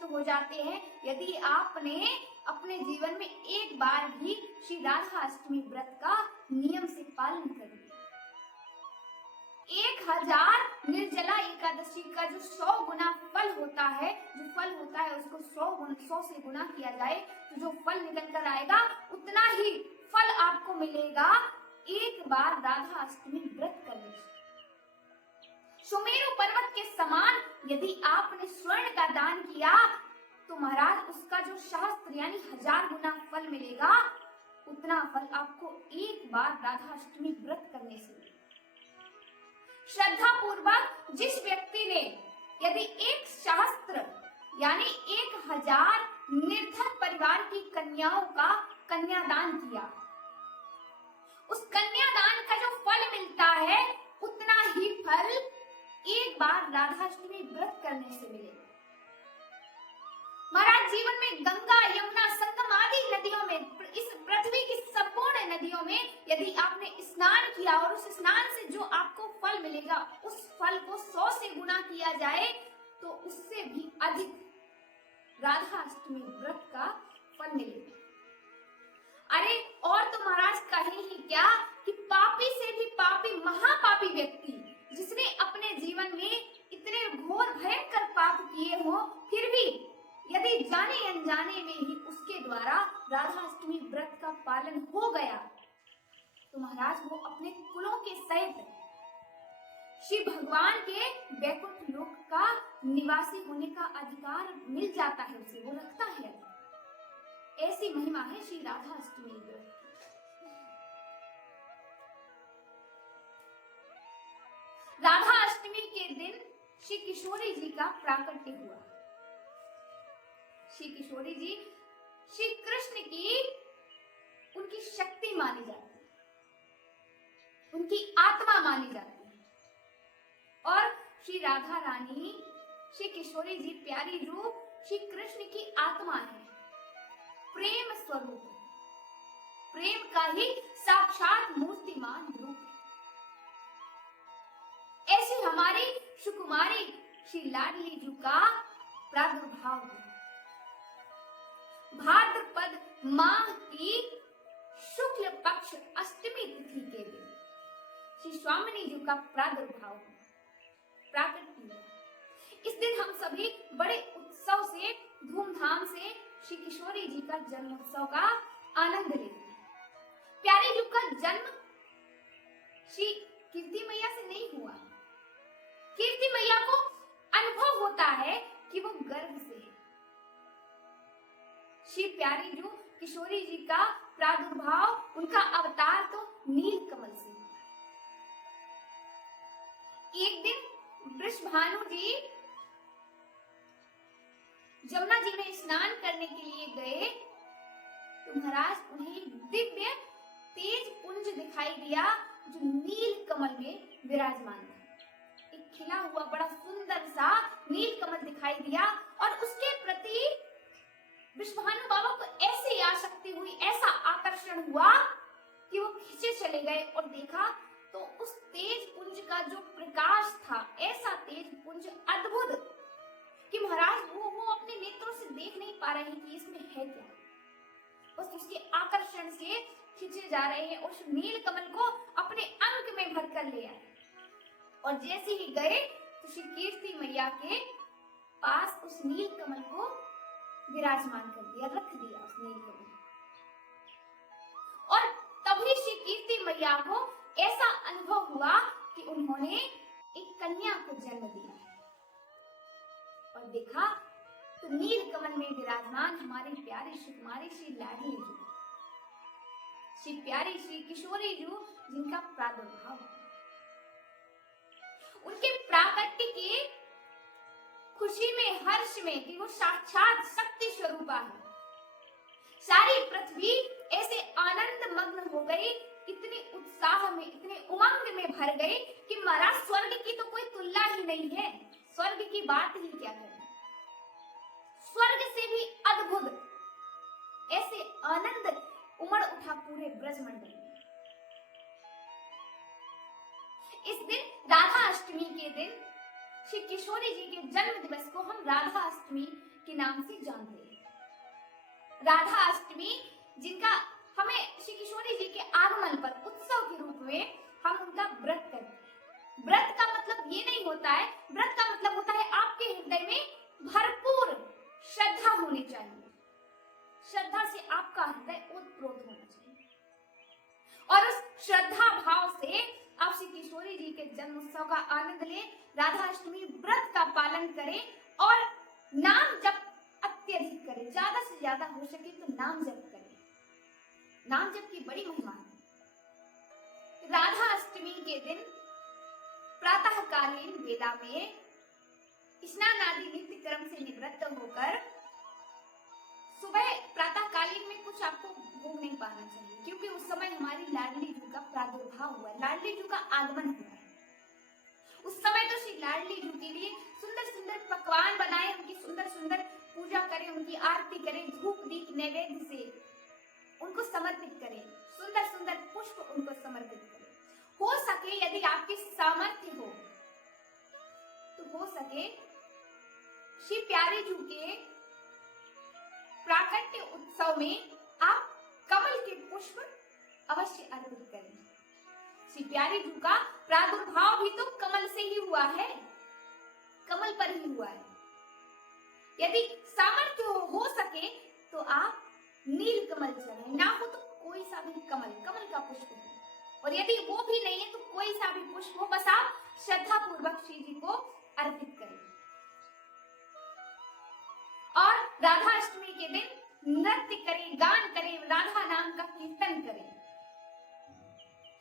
नष्ट हो जाते हैं यदि आपने अपने जीवन में एक बार भी श्री राधा अष्टमी व्रत का नियम से पालन कर लिया। 1000 निर्जला एकादशी का जो 100 गुना फल होता है, उसको 100 से गुना किया जाए तो जो फल निकल कर आएगा उतना ही फल आपको मिलेगा एक बार राधा अष्टमी व्रत करने से। सुमेरु पर्वत के समान यदि आपने स्वर्ण का दान किया तो महाराज उसका जो शास्त्र यानी 1000 गुना फल मिलेगा, उतना फल आपको एक बार राधा अष्टमी व्रत करने से मिलेगा। श्रद्धा पूर्वक जिस व्यक्ति ने यदि एक शास्त्र यानी 1000 निर्धन परिवार की कन्याओं का कन्यादान किया, उस कन्यादान का जो फल मिलता है उतना ही फल एक बार राधाष्टमी व्रत करने से मिलेगा। महाराज जीवन में गंगा, यमुना, संगम आदि नदियों में, इस पृथ्वी की संपूर्ण नदियों में यदि आपने स्नान किया और उस स्नान से जो आपको फल मिलेगा उस फल को 100 से गुना किया जाए तो उससे भी अधिक राधाष्टमी व्रत का फल मिलेगा। अरे और तो महाराज कहे ही क्या कि पापी से भी पापी, महापापी व्यक्ति जिसने अपने जीवन में इतने घोर भयंकर पाप किए हो, फिर भी यदि जाने अनजाने में ही उसके द्वारा राधाष्टमी व्रत का पालन हो गया तो महाराज वो अपने कुलों के सहित श्री भगवान के वैकुंठ लोक का निवासी होने का अधिकार मिल जाता है, उसे वो रखता है। ऐसी महिमा है श्री राधाष्टमी व्रत। राधा अष्टमी के दिन श्री किशोरी जी का प्राकट्य हुआ। श्री किशोरी जी श्री कृष्ण की उनकी शक्ति मानी जाती है, उनकी आत्मा मानी जाती है और श्री राधा रानी श्री किशोरी जी प्यारी रूप श्री कृष्ण की आत्मा है, प्रेम स्वरूप, प्रेम का ही साक्षात मूर्तिमान रूप है। ऐसी हमारी सुकुमारी श्री लाडली जी का प्रादुर्भाव हुआ। भाद्रपद माह की शुक्ल पक्ष अष्टमी तिथि के दिन श्री स्वामिनी जी का प्रादुर्भाव प्राकट हुआ। इस दिन हम सभी बड़े उत्सव से, धूमधाम से श्री किशोरी जी का जन्मोत्सव का आनंद लेते हैं। प्यारी जी का जन्म श्री कीर्ति मैया से नहीं हुआ। कीर्ति मैया को अनुभव होता है कि वो गर्भ से है। श्री प्यारी जी किशोरी जी का प्रादुर्भाव, उनका अवतार तो नील कमल से। एक दिन वृषभानु जी जमुना जी में स्नान करने के लिए गए तो महाराज उन्हें दिव्य तेज पुंज दिखाई दिया जो नील कमल में विराजमान था। एक खिला हुआ बड़ा सुंदर सा नील कमल दिखाई दिया और उसके प्रति वृषभानु बाबा को ऐसी आसक्ति हुई, ऐसा आकर्षण हुआ कि वो खींचे चले गए और देखा तो उस तेज पुंज का जो प्रकाश था, ऐसा तेज पुंज अद्भुत कि महाराज वो अपने नेत्रों से देख नहीं पा रहे हैं कि इसमें है क्या। बस उसके आकर्षण से खींचे जा रहे हैं और उस नील कमल को अपने अंक में भर कर ले आए और जैसे ही गए तो श्री कीर्ति मैया के पास उस नील कमल को विराजमान कर दिया, रख दिया उस नील कमल। और तभी श्री कीर्ति मैया को ऐसा अनुभव हुआ कि उन्होंने एक कन्या को जन्म दिया और देखा तो नील कमल में विराजमान हमारे प्यारे सुकुमारी श्री लाडली जी, श्री प्यारी श्री किशोरी जी, जिनका प्रादुर्भाव, उनके प्राकट्य की खुशी में, हर्ष में कि वो साक्षात शक्ति स्वरूपा है। सारी पृथ्वी ऐसे आनंद मग्न हो गई, इतने उत्साह में, इतने उमंग में भर गई कि महाराज स्वर्ग की तो कोई तुलना ही नहीं है। स्वर्ग की बात ही क्या करें, स्वर्ग से भी अद्भुत ऐसे आनंद उमड़ उठा पूरे ब्रजमंडल में। इस दिन राधा अष्टमी के दिन श्री किशोरी जी के जन्म दिवस को हम राधा अष्टमी के नाम से जानते हैं। राधा अष्टमी जिनका हमें श्री किशोरी जी के आगमन पर उत्सव के रूप में हम उनका व्रत करते हैं। व्रत का मतलब ये नहीं होता है, व्रत का मतलब होता है आपके हृदय में भरपूर श्रद्धा होनी चाहिए, श्रद्धा से आपका हृदय ओतप्रोत होना चाहिए और उस श्रद्धा भाव से आप श्री किशोरी जी के जन्म उत्सव का आनंद लें, राधा अष्टमी व्रत का पालन करें और नाम जप अत्यधिक करें, ज्यादा से ज्यादा हो सके तो नाम जप करें। नाम जप की बड़ी महिमा है। राधा अष्टमी के दिन प्रातःकालीन वेला में स्नान आदि नित्य कर्म से निवृत्त होकर सुबह प्रातःकालीन में कुछ आपको भोग नहीं पाना चाहिए, क्योंकि उस समय हमारी लाडली जू का प्रादुर्भाव हुआ है, लाडली जू का आगमन हुआ है। उस समय तो श्री लाडली जू के लिए सुंदर सुंदर पकवान बनाए, उनकी सुंदर सुंदर पूजा करें, उनकी आरती करें, धूप दीप नैवेद्य से उनको समर्पित करें, सुंदर सुंदर पुष्प उनको समर्पित करें। हो सके यदि आपकी सामर्थ्य हो तो हो सके श्री प्यारे जू के प्राकट्य उत्सव में आप कमल के पुष्प अवश्य अर्पित करें। श्री प्यारे जू का प्रादुर्भाव भी तो कमल से ही हुआ है, कमल पर ही हुआ है। यदि सामर्थ्य हो सके तो आप नील कमल चढ़ाएं, ना हो तो कोई सा भी कमल, कमल का पुष्प हो, और यदि वो भी नहीं है तो कोई सा भी पुष्प हो, बस आप श्रद्धा पूर्वक श्री जी को अर्पित करें। और राधा अष्टमी के दिन नृत्य करें, गान करें, राधा नाम का कीर्तन करें,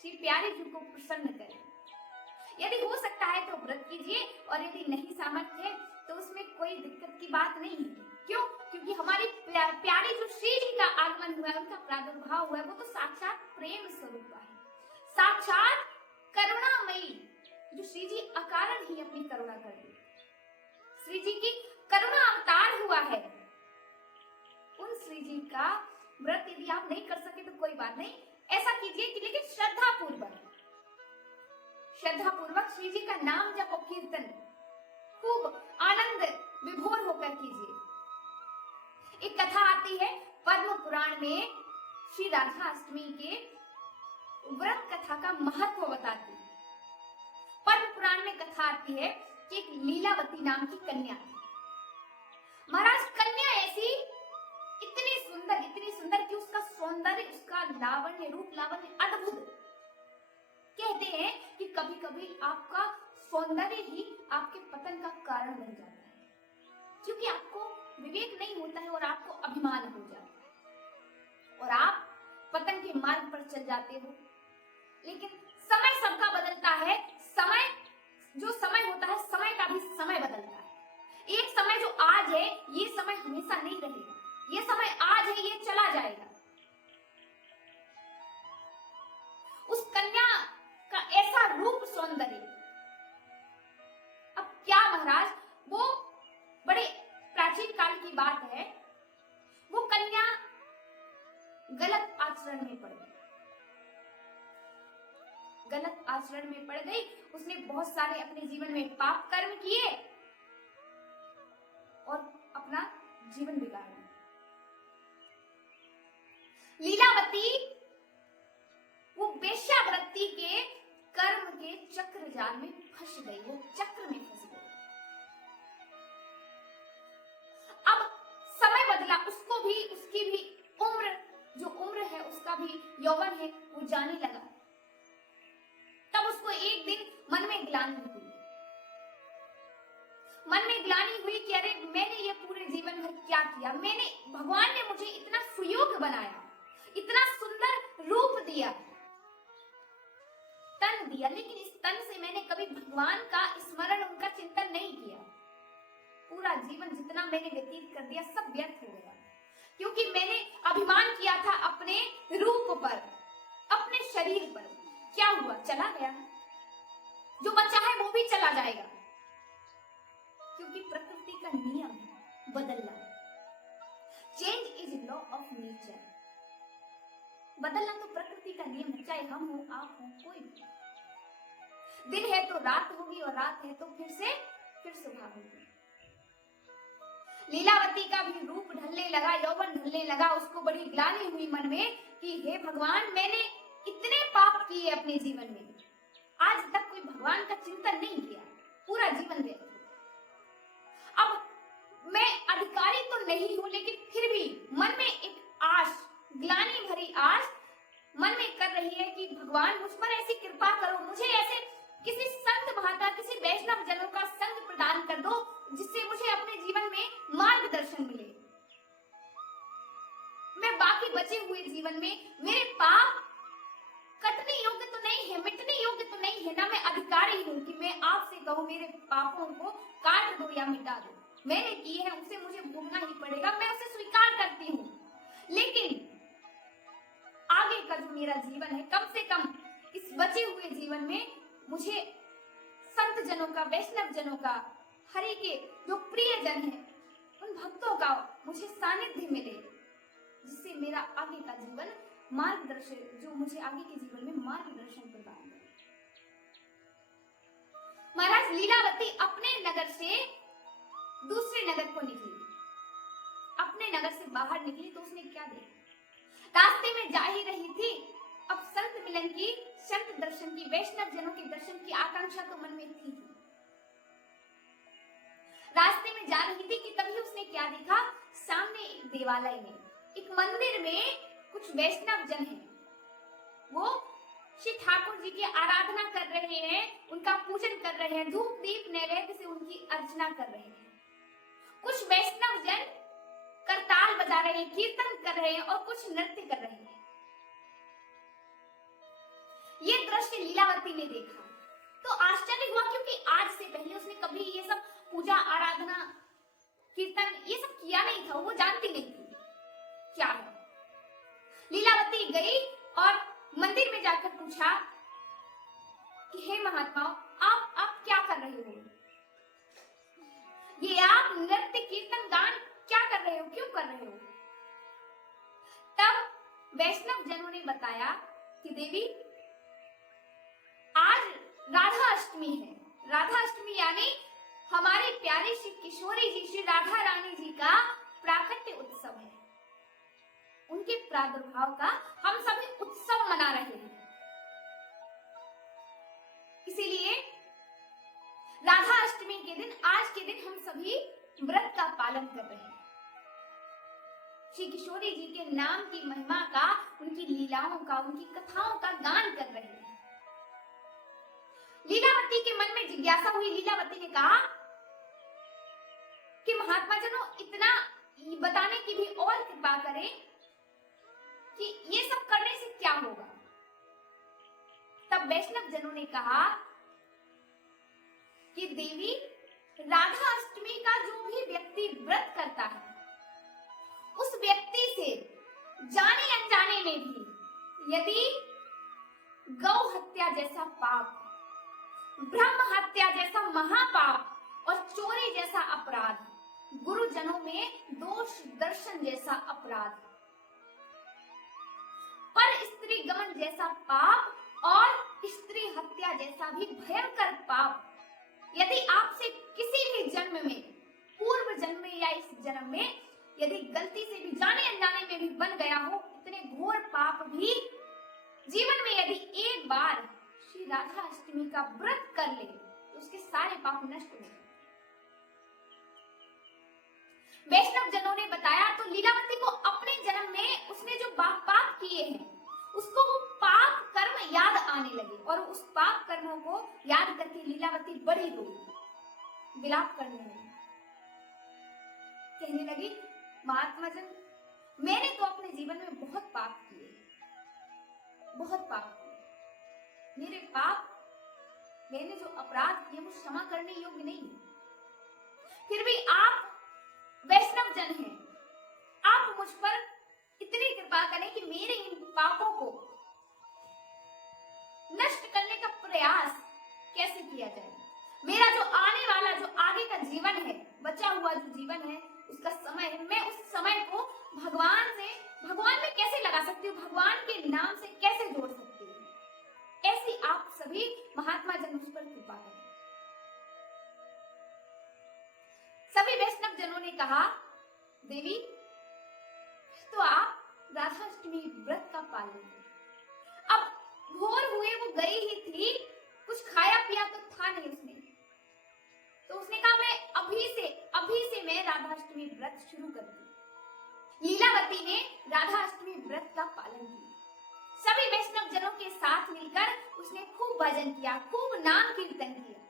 श्री प्यारे जी को प्रसन्न करें। यदि हो सकता है तो व्रत कीजिए, और यदि नहीं सामर्थ्य है तो उसमें कोई दिक्कत की बात नहीं है। क्यों? क्योंकि हमारी प्यारी जो श्री जी का आगमन हुआ है, उनका प्रादुर्भाव हुआ है, वो तो साक्षात प्रेम स्वरूप है, साक्षात करुणामयी, जो श्री जी अकारण ही अपनी करुणा कर दी, श्री जी की करुणा अवतार हुआ है। उन श्री जी का व्रत यदि आप नहीं कर सके तो कोई बात नहीं, ऐसा कीजिए कि लेकिन श्रद्धा पूर्वक श्री जी का नाम जप और कीर्तन खूब आनंद विभोर होकर कीजिए। एक कथा आती है पद्म पुराण में, श्री राधा अष्टमी के व्रत कथा का महत्व बताती है। पद्म पुराण में कथा आती है कि एक लीलावती नाम की कन्या थी। महाराज, कन्या ऐसी इतनी सुंदर कि उसका सौंदर्य, उसका लावण्य, रूप लावण्य अद्भुत। कहते हैं कि कभी कभी आपका सौंदर्य ही आपके पतन का कारण बन जाता है, क्योंकि आपको विवेक नहीं होता है और आपको अभिमान हो जाता है और आप पतन के मार्ग पर चल जाते हो। लेकिन समय सबका बदलता है, समय जो समय होता है, समय का भी समय बदलता है। एक समय जो आज है, ये समय हमेशा नहीं रहेगा, ये समय आज है, ये चला जाएगा। उस कन्या का ऐसा रूप सौंदर्य, अब क्या महाराज, वो बड़े प्राचीन काल की बात है, वो कन्या गलत आचरण में पड़ गई, गलत आचरण में पड़ गई। उसने बहुत सारे अपने जीवन में पाप कर्म किए और अपना जीवन बिगाड़ लिया। लीलावती वो वेश्यावृत्ति के कर्म के चक्र जाल में फंस गई, वो चक्र में फंस गई। अब समय बदला, उसको भी, उसकी भी उम्र, जो उम्र है उसका भी यौवन है, वो जाने लगा। तब उसको एक दिन मन में ग्लानि हुई, मन में ग्लानि हुई कि अरे मैंने ये पूरे जीवन भर क्या किया, मैंने, भगवान ने मुझे इतना सुयोग्य बनाया, इतना सुंदर रूप दिया, तन दिया, लेकिन इस तन से मैंने कभी भगवान का स्मरण, उनका चिंतन नहीं किया। पूरा जीवन जितना मैंने व्यतीत कर दिया सब व्यर्थ हो गया, क्योंकि मैंने अभिमान किया था अपने रूप पर, अपने शरीर पर। क्या हुआ? चला गया, जो बचा है वो भी चला जाएगा, क्योंकि प्रकृति का नियम है बदलना। Change is law of nature, बदलना तो प्रकृति का नियम है, चाहे हम हो, आप हो, कोई भी। दिन है तो रात होगी और रात है तो फिर सुबह होगी। लीलावती का भी रूप ढलने लगा, यौवन ढलने लगा। उसको बड़ी ग्लानि हुई मन में कि हे भगवान, मैंने इतने पाप किए अपने जीवन में, आज तक कोई भगवान का चिंतन नहीं किया, पूरा जीवन व्यर्थ। अब मैं अधिकारी तो नहीं हूं, लेकिन फिर भी मन में एक आश, ग्लानि भरी आश मन में कर रही है कि भगवान मुझ पर ऐसी कृपा करो, मुझे ऐसे किसी संत महात्मा, किसी वैष्णव जनों का संग प्रदान कर दो, जिससे मुझे अपने जीवन में मार्गदर्शन मिले। मैं बाकी बचे हुए जीवन में, मेरे पाप कटने योग्य तो नहीं है, मिटने योग्य तो नहीं है ना, मैं अधिकारी हूं कि मैं आपसे कहूं मेरे पापों को काट दो या मिटा दो। मैंने किए हैं उसे मुझे भोगना ही पड़ेगा, मैं उसे स्वीकार करती हूँ। लेकिन आगे का जो मेरा जीवन है, कम से कम इस बचे हुए जीवन में मुझे संत जनों का, वैष्णव जनों का, हरि के जो प्रिय जन है, उन भक्तों का मुझे सानिध्य मिले, जिससे मेरा आगे का जीवन मार्गदर्शन, जो मुझे आगे के जीवन में मार्गदर्शन प्रदान करे। महाराज लीलावती अपने नगर से दूसरे नगर को निकली। अपने नगर से बाहर निकली तो उसने क्या देखा? रास्ते में जा ही रही थी, अब संत मिलन की, संत दर्शन की, वैष्णव जनों के दर्शन की आकांक्षा तो मन में थी। रास्ते में जा रही थी कि तभी उसने क्या देखा? सामने एक देवालय में, एक मंदिर में कुछ वैष्णव जन हैं, वो श्री ठाकुर जी की आराधना कर रहे हैं, उनका पूजन कर रहे हैं, धूप दीप नैवेद्य से उनकी अर्चना कर रहे हैं। कुछ वैष्णव जन करताल बजा रहे हैं, कीर्तन कर रहे हैं और कुछ नृत्य कर रहे हैं। ये दृश्य लीलावती ने देखा तो आश्चर्य हुआ, क्योंकि आज से पहले उसने कभी ये सब पूजा, आराधना, कीर्तन ये सब किया नहीं था, वो जानती नहीं थी क्या है। लीलावती गई और मंदिर में जाकर पूछा कि हे महात्मा, आप क्या कर रहे हो? ये आप नृत्य, कीर्तन, गान क्या कर रहे हो, क्यों कर रहे हो? तब वैष्णव जनों ने बताया कि देवी, आज राधा अष्टमी है। राधा अष्टमी यानी हमारे प्यारे श्री किशोरी जी, श्री राधा रानी जी का प्राकट्य उत्सव है। उनके प्रादुर्भाव का हम सभी उत्सव मना रहे हैं। इसीलिए राधा अष्टमी के दिन, आज के दिन हम सभी व्रत का पालन कर रहे हैं। श्री किशोरी जी के नाम की महिमा का, उनकी लीलाओं का, उनकी कथाओं का गान कर रहे हैं। लीलावती के मन में जिज्ञासा हुई। लीलावती ने कहा कि महात्मा जनों, इतना बताने की भी और कृपा करें कि ये सब करने से क्या होगा। तब वैष्णव जनों ने कहा कि देवी, राधा अष्टमी का जो भी व्यक्ति व्रत करता है, उस व्यक्ति से जाने अनजाने में भी यदि गौ हत्या जैसा पाप, ब्रह्म हत्या जैसा महापाप और चोरी जैसा अपराध, गुरुजनों में दोष दर्शन जैसा अपराध, पर स्त्री गमन जैसा पाप और स्त्री हत्या जैसा भी भयंकर पाप यदि आपसे किसी भी जन्म में, पूर्व जन्म में या इस जन्म में यदि गलती से भी, जाने अनजाने में भी बन गया हो, इतने घोर पाप भी जीवन में यदि एक बार श्री राधा अष्टमी का व्रत कर ले तो उसके सारे पाप नष्ट हो जाए। वैष्णव जनों ने बताया तो लीलावती को अपने जन्म में उसने जो पाप किए हैं, उसको वो पाप कर्म याद आने लगे और उस पाप कर्मों को याद करके लीलावती बड़ी रोई, विलाप करने लगी, कहने लगी, महात्मा जन, मैंने तो अपने जीवन में बहुत पाप किए, बहुत पाप किए। मेरे पाप, मैंने जो अपराध किए वो क्षमा करने योग्य नहीं है। फिर भी आप वैष्णव जन हैं, आप मुझ पर इतनी कृपा करें कि मेरे इन पापों को नष्ट करने का प्रयास कैसे किया जाए। मेरा जो आने वाला, जो आगे का जीवन है, बचा हुआ जो जीवन है, उसका समय है, मैं उस समय को भगवान में कैसे लगा सकती हूँ, भगवान के नाम से कैसे जोड़ सकती हूँ। ऐसी आप सभी महात्मा जन उस पर कृपा करें। सभी वैष्णव जनों ने कहा, देवी तो आप राधाष्टमी व्रत का पालन करें। अब भोर हुए वो गई ही थी, कुछ खाया पिया तो था नहीं उसने, तो उसने कहा मैं अभी से मैं राधाष्टमी व्रत शुरू कर दी। लीलावती ने राधाष्टमी व्रत का पालन किया। सभी वैष्णव जनों के साथ मिलकर उसने खूब भजन किया, खूब नाम कीर्तन किया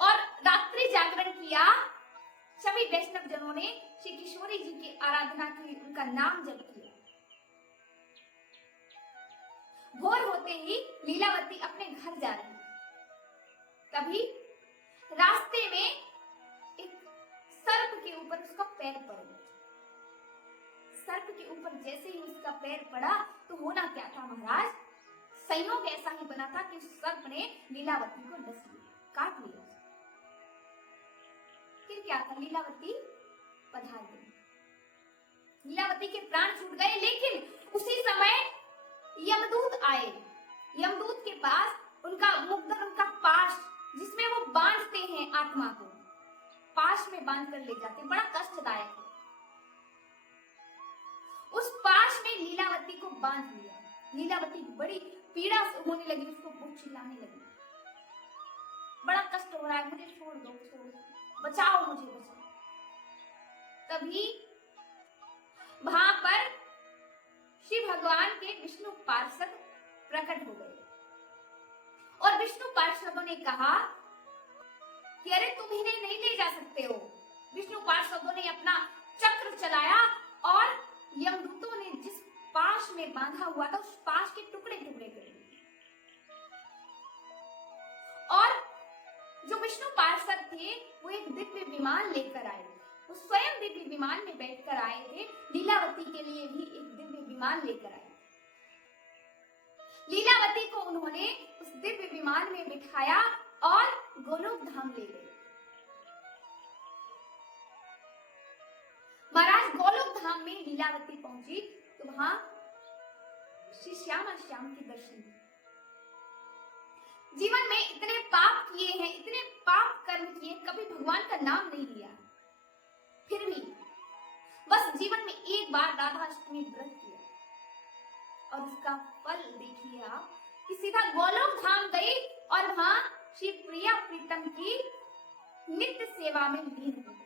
और रात्रि जागरण किया। सभी वैष्णव जनों ने श्री किशोरी जी की आराधना की, उनका नाम जप किया। भोर होते ही लीलावती अपने घर जा रही, तभी रास्ते में एक सर्प के ऊपर उसका पैर पड़ गया। सर्प के ऊपर जैसे ही उसका पैर पड़ा तो होना क्या था महाराज, संयोग ऐसा ही बना था कि उस सर्प ने लीलावती को डस लिया, काट लिया। फिर क्या था, लीलावती पधार गई। लीलावती के प्राण छूट गए, लेकिन उसी समय यमदूत आए। यमदूत के पास उनका मुग्धर, उनका पाश जिसमें वो बांधते हैं आत्मा को, पाश में बांध कर ले जाते, बड़ा कष्टदायक है। उस पाश में लीलावती को बांध लिया। लीलावती बड़ी पीड़ा होने लगी, उसको बहुत चिल्लाने लगी, बड़ा कष्ट हो रहा है, मुझे छोड़ दो, बचाओ मुझे, बचाओ। तभी वहां पर शिव भगवान के विष्णु पार्षद प्रकट हो गए और विष्णु पार्षदों ने कहा कि अरे तुम इन्हें नहीं ले जा सकते हो। विष्णु पार्षदों ने अपना चक्र चलाया और यमदूतों ने जिस पाश में बांधा हुआ था उस पाश के टुकड़े टुकड़े कर दिए। और जो विष्णु पार्षद थे वो एक दिव्य विमान लेकर आए, वो स्वयं दिव्य विमान में बैठकर आए थे। लीलावती के लिए भी एक दिव्य विमान लेकर आए। लीलावती को उन्होंने उस दिव्य विमान में बिठाया और गोलोक धाम ले गए। महाराज गोलोक धाम में लीलावती पहुंची तो वहां श्री श्यामा श्याम के दर्शन किए। जीवन में इतने पाप किए हैं, इतने पाप कर्म किए, कभी भगवान का नाम नहीं लिया, फिर भी बस जीवन में एक बार राधाष्टमी व्रत किया और उसका फल देखिए आप कि सीधा गोलोक धाम गई और वहां श्री प्रिया प्रीतम की नित्य सेवा में लीन हुई।